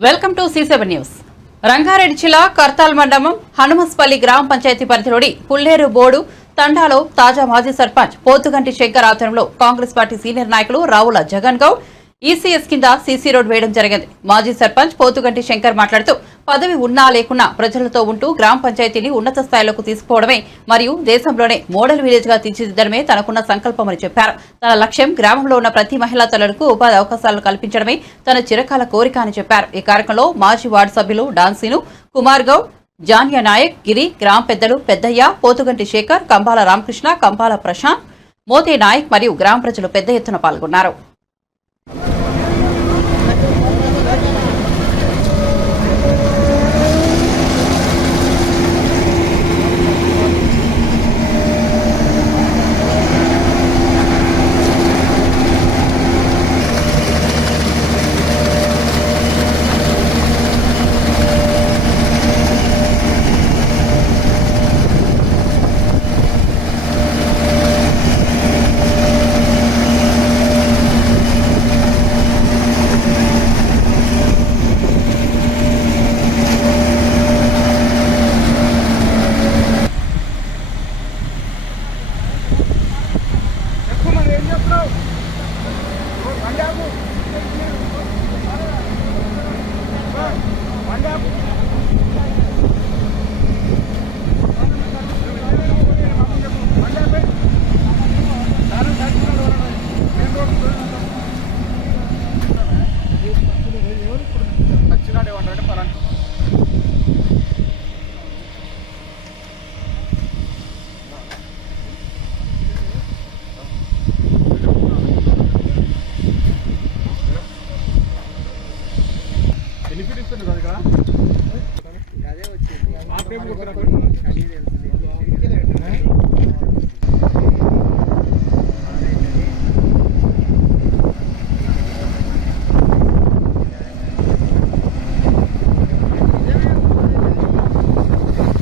Welcome to C seven news. Rangareddy జిల్లా కర్తాల్ మండలం హనుమస్పల్లి గ్రామ పంచాయతీ పరిధిలోని పుల్లేరు బోడు తండాలో తాజా మాజీ సర్పంచ్ పోతుగంటి శంకర్ ఆధ్వర్యంలో కాంగ్రెస్ పార్టీ సీనియర్ నాయకులు రావుల జగన్ గౌడ్ ఈసీఎస్ కింద సీసీ రోడ్ వేయడం జరిగింది. మాజీ సర్పంచ్ పోతుగంటి శంకర్ మాట్లాడుతూ పదవి ఉన్నా లేకున్నా ప్రజలతో ఉంటూ గ్రామ పంచాయతీని ఉన్నత స్థాయిలోకి తీసుకోవడమే మరియు దేశంలోనే మోడల్ విలేజ్గా తీర్చిదిద్దడమే తనకున్న సంకల్పమని చెప్పారు. తన లక్ష్యం గ్రామంలో ఉన్న ప్రతి మహిళా తల్లులకు ఉపాధి అవకాశాలను కల్పించడమే తన చిరకాల కోరిక అని చెప్పారు. ఈ కార్యక్రమంలో మాజీ వార్డు సభ్యులు డాన్సీను కుమార్ గౌడ్ జాన్య నాయక్ గిరి గ్రామ పెద్దలు పెద్దయ్య పోతుగంటి శేఖర్ కంబాల రామకృష్ణ కంబాల ప్రశాంత్ మోతే నాయక్ మరియు గ్రామ ప్రజలు పెద్ద ఎత్తున పాల్గొన్నారు. ఎక్కువ మరి ఇస్తుంది కదా ఇక్కడ?